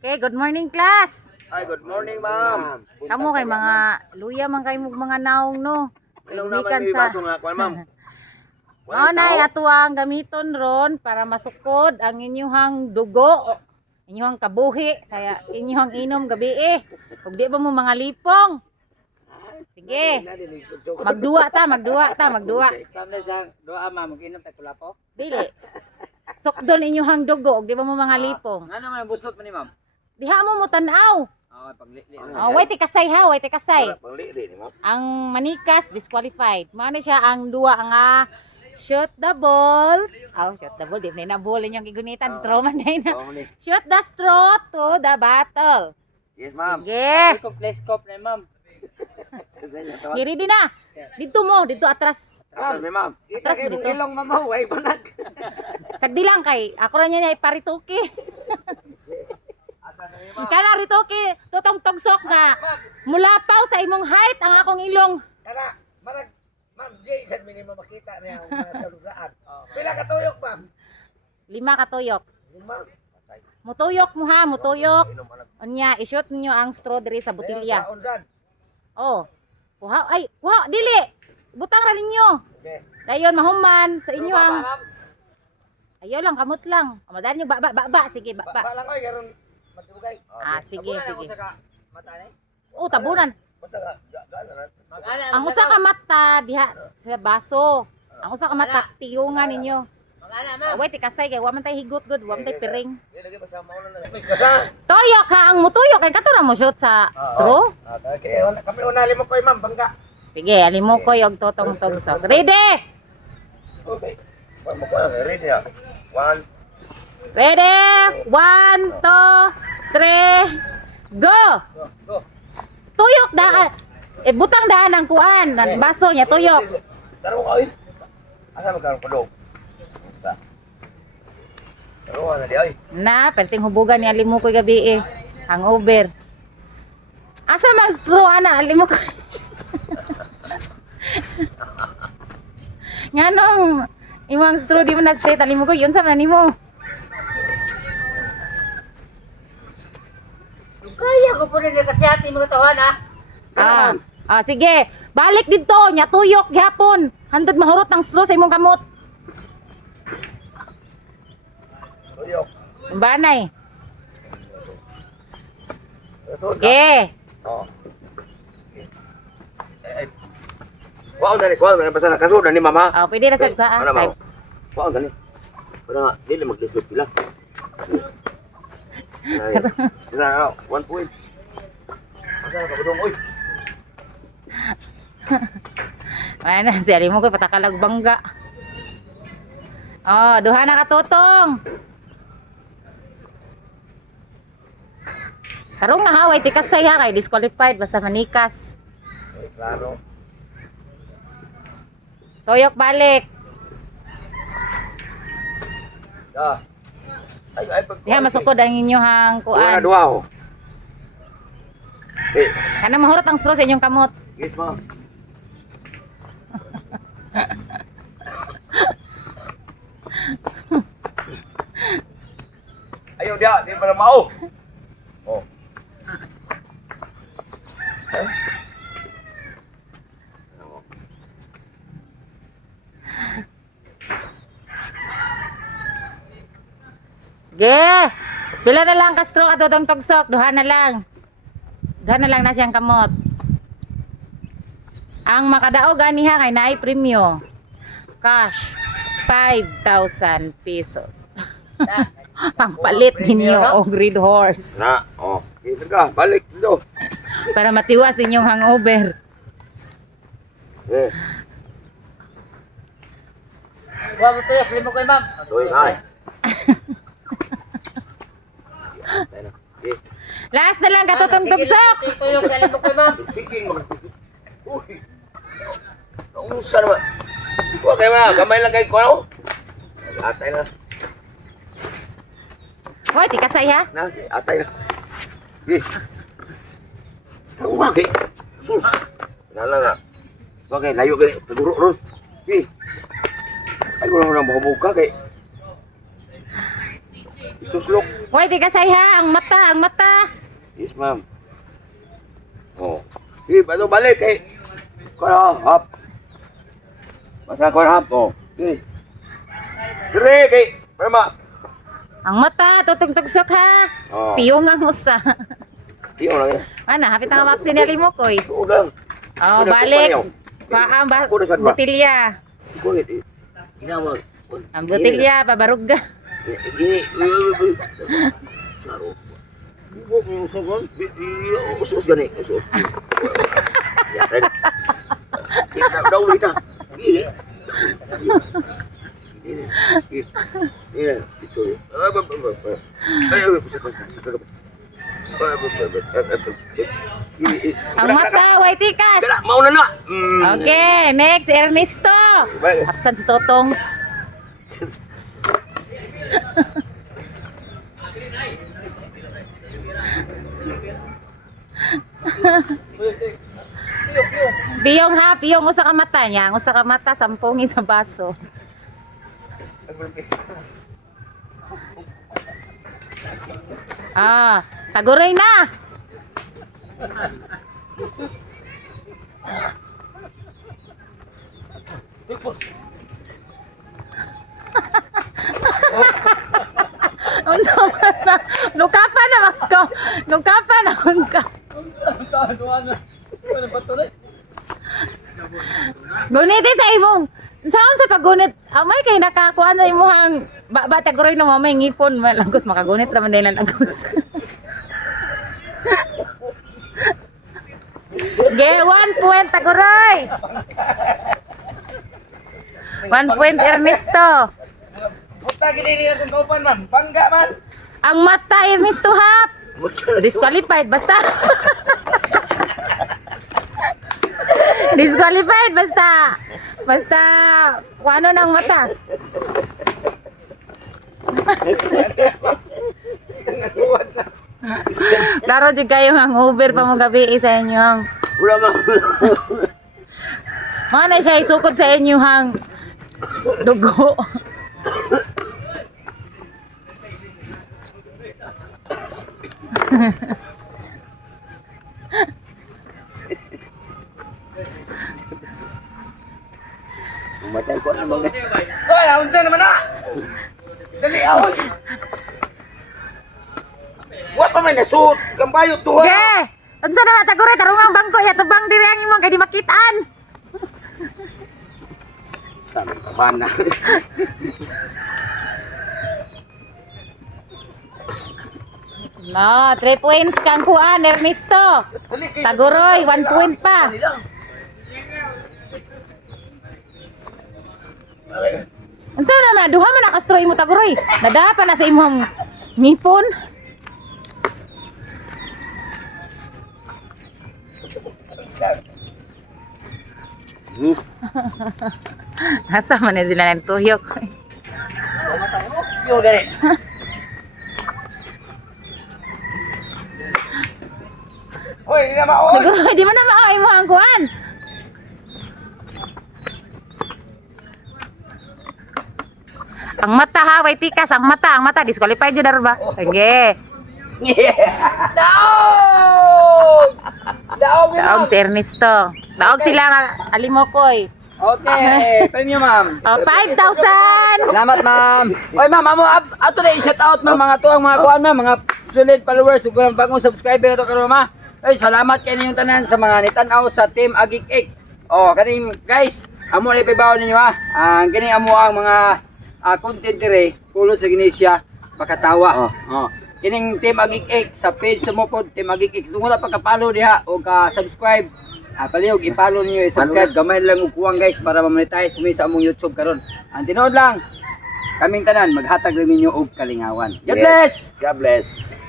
Okay, good morning class. Ay, good morning, ma'am. Kamu kay mga luya man kay mga naong no. Anong naman may baso nga ako, ma'am? Mao na ato ang gamiton ron para masukod ang inyong dugo, inyong kabuhi, saya inyong inom gabi Ug di ba mo mga lipong? Sige. Magduwa ta. Sampai sang doa ma'am, mag-inom tayo kulapo. Dili. Sukdon inyong dugo, ug di ba mo mga lipong? Ano naman yung bustot mo ni ma'am? Diha mo tanaw. Okay, pagli-li. Oh, wait kasay ha, wait kasay. Pangli-li, ma'am. Ang manikas disqualified. Mao na siya ang duwa nga shoot the ball. Oh, shoot the ball. Di na ball inyong gigunitan. Straw man na. Shoot the straw to the battle. Yes, ma'am. Sige. Play scope na ma'am. Giri din na. Dito mo, dito atras. Ma'am. Kita kayo mong ilong mamaway, banag. Sagdi lang kay. Ako ra niya iparituki. Kana ritoki, tutong togsok nga. Mulapaw sa imong height ang akong ilong. Kana, marag, ma'am, Jay, saan minimum makita niya ang mga salugaan. Pila ka tuyok, ma'am? 5 katuyok. 5. Mutuyok mo ha, mutuyok. Unya, i-shoot ninyo ang straw diri sa botilya. Unsan? Oh. Kuha, ay, kuha, dili. Butang ra ninyo. Okay. Dayon mahuman sa inyo ang. Ayaw lang, kamot lang. Madali nyo, ba. Sige, ba. Ba lang ko, yaron matibugay. Sige. Mata ni? Oh, tabunan. Basta ka, gano'n. Mag-ana. Ang usa ka mata diha sa baso. Ang usa ka mata piyungan ninyo. Mag-ana ma'am. Wait, ikasay kay wa man tay higot good, wa man tay piring. Di lagi basta maulan na. May kasa. Toyo ka ang mutuyok kay kato ra mo shoot sa straw. Okay, kami unali mo ko, ma'am, bangga. Sige, alimo ko og totong togsok. Ready? Okay. Ma'am, mo ko, ready na. 1. Ready? 1, 2, 3, go! Go. Tuyok daan. Butang daan ang kuan, ang baso niya tuyok. Taro ka, eh. Asa magkaroon ko, Taro ka na di, ay. Na, perting hubugan ni alimo ko gabi Hangover. Asa mag straw ana alimo ko. Nganong imong straw di mo na set alimo ko yun sa man nimo. Kaya ko po rin kasi ati mga tawahan ha. Sige. Balik dito, nya tuyok gyapon. Handod mahurot ng straw sa imong kamot. Tuyok. Banay. Rason. Okay. Oh. Wow, dali, basta nakasunod ni mama. Pwede na sa Ano ba? Wow, dali. Para nga, dili maglisod sila. Ay, isa, 1 point. Asa na kabudong, oy. Ano, si alimo ko patakalag bangga. Oh, duha na katutong. Karong na haway tikasay ha kay disqualified basta manikas. Ay, klaro. Toyok balik. Pag... Diha masukod ang inyong Kuan. kuan. Duha, oh. Okay. Kana mahurot ang straw sa inyong kamot. Yes, ma'am. Ayaw dia, di pala mau. Oh. Ge. Pila na lang ka straw ato tong togsok, duha na lang. Duha na lang na siyang kamot. Ang makadaog ganiha kay naay premyo. Cash 5,000 pesos. Pangpalit ninyo og red horse Na, oh. Dito ka, balik dito. para matiwas inyong hangover. Eh, Huwag mo tuyok, limo ko ma'am. doy, ay. Eh, Last na lang katutong tugsok. Tuyok sa limo ko ma'am. sige, uy. Nausa naman. Huwag kayo na, kamay lang kayo ko, ano? Atay na. Hoy, tikasay ha. Na, atay na. Eh. Tawag eh. Sus. Nala nga. Okay, layo ka rin. Taguro ron. Eh. Ay, wala mo nang buka kay. Tuslok. Why di ka sayha? Ang mata, ang mata. Yes, ma'am. Oh. Sige, paano balik eh. Kaya, hap. Basta ko hap, oh. Sige. Dire, kay. Mama. Ang mata, tutugtugsok ha. Oh. Piyong ang usa. Tiyo lang yan. Ano, hapit ang mapsin ni Limokoy. Oo lang. Oh, Kuda, balik. kumayaw. Paam ba? Kuda, saan ba? Butilya. Kulit eh. Ginawag. Ang butilya, pabarug ka. Gini. Saro. Bubok yung sagon. Usus gani. Usus. Yan. Daw kita. Gini. Ini. Sorry. Ay, Ang mata, white tikas. Tara, mau na na. Okay, next, Ernesto. Baik. Absent si Totong. Piyong ha, piyong usa ka mata niya. Ang usa ka mata, sampungin sa baso. Ah, taguray na. Unsa man na? Lukapan naman ko. Lukapan naman ka. Guniti sa imong. Saan sa paggunit? Amay kay nakakuha na imong bataguray na mamay ngipon. Malagos makagunit naman din lang lagos. Ge, 1 point taguray. 1 point Ernesto. Puta, gini akong kaupan man. Bangga man. Ang mata Ernesto hap. Disqualified basta. Disqualified basta. Basta ano ng mata. Klaro jud kayo ang Uber pa mo gabi sa inyo. Wala ma'am. Mana siya isukod sa inyo hang dugo. Matay ko na mga. Oy, unsa naman na? Dali ahoy. Wa pa man nasud. Kambayo tuwa. Ge! Unsa na taguray tarungang bangko ya tubang diri ang imong kay di makitaan. Sabi ka ba na? No, 3 points kang kuan Ernesto. Taguroy, 1 point pa. Unsa na duha man nakastroy mo taguroy. Nada pa na sa imong ngipon. Asa man na sila ng tuyok. Yo gani. Oy, di na maoy. Taguroy, di mo na maoy mo ang kuan. Ang mata ha, way tikas, ang mata, disqualified jud dar ba? Sige. Daog! Daog ni Daog ma'am. si Ernesto. Daog sila nga Alimokoy. Okay, premium ma'am. Oh, 5,000. Salamat ma'am. Oy ma'am, amo ato na i-shout out ma'am mga tuang mga kuan ma'am, mga solid followers ug mga bagong subscriber ato karon ma. Oy, salamat kay ninyong tanan sa mga nitan-aw sa Team Agik-Ik. Oh, kaning guys, amo na ipabaw ninyo ha. Ang kini amo ang mga content dire pulo sa Ginesia pakatawa. Oh. Kining Team Agik-Ik sa page sa mo pod Team Agik-Ik. Kung wala pa ka-follow diha o ka-subscribe, palihog i-follow niyo i-subscribe gamay lang og kuwang guys para ma-monetize kami sa among YouTube karon. Ang tinuod lang kaming tanan maghatag lang ninyo og kalingawan. God bless. God bless.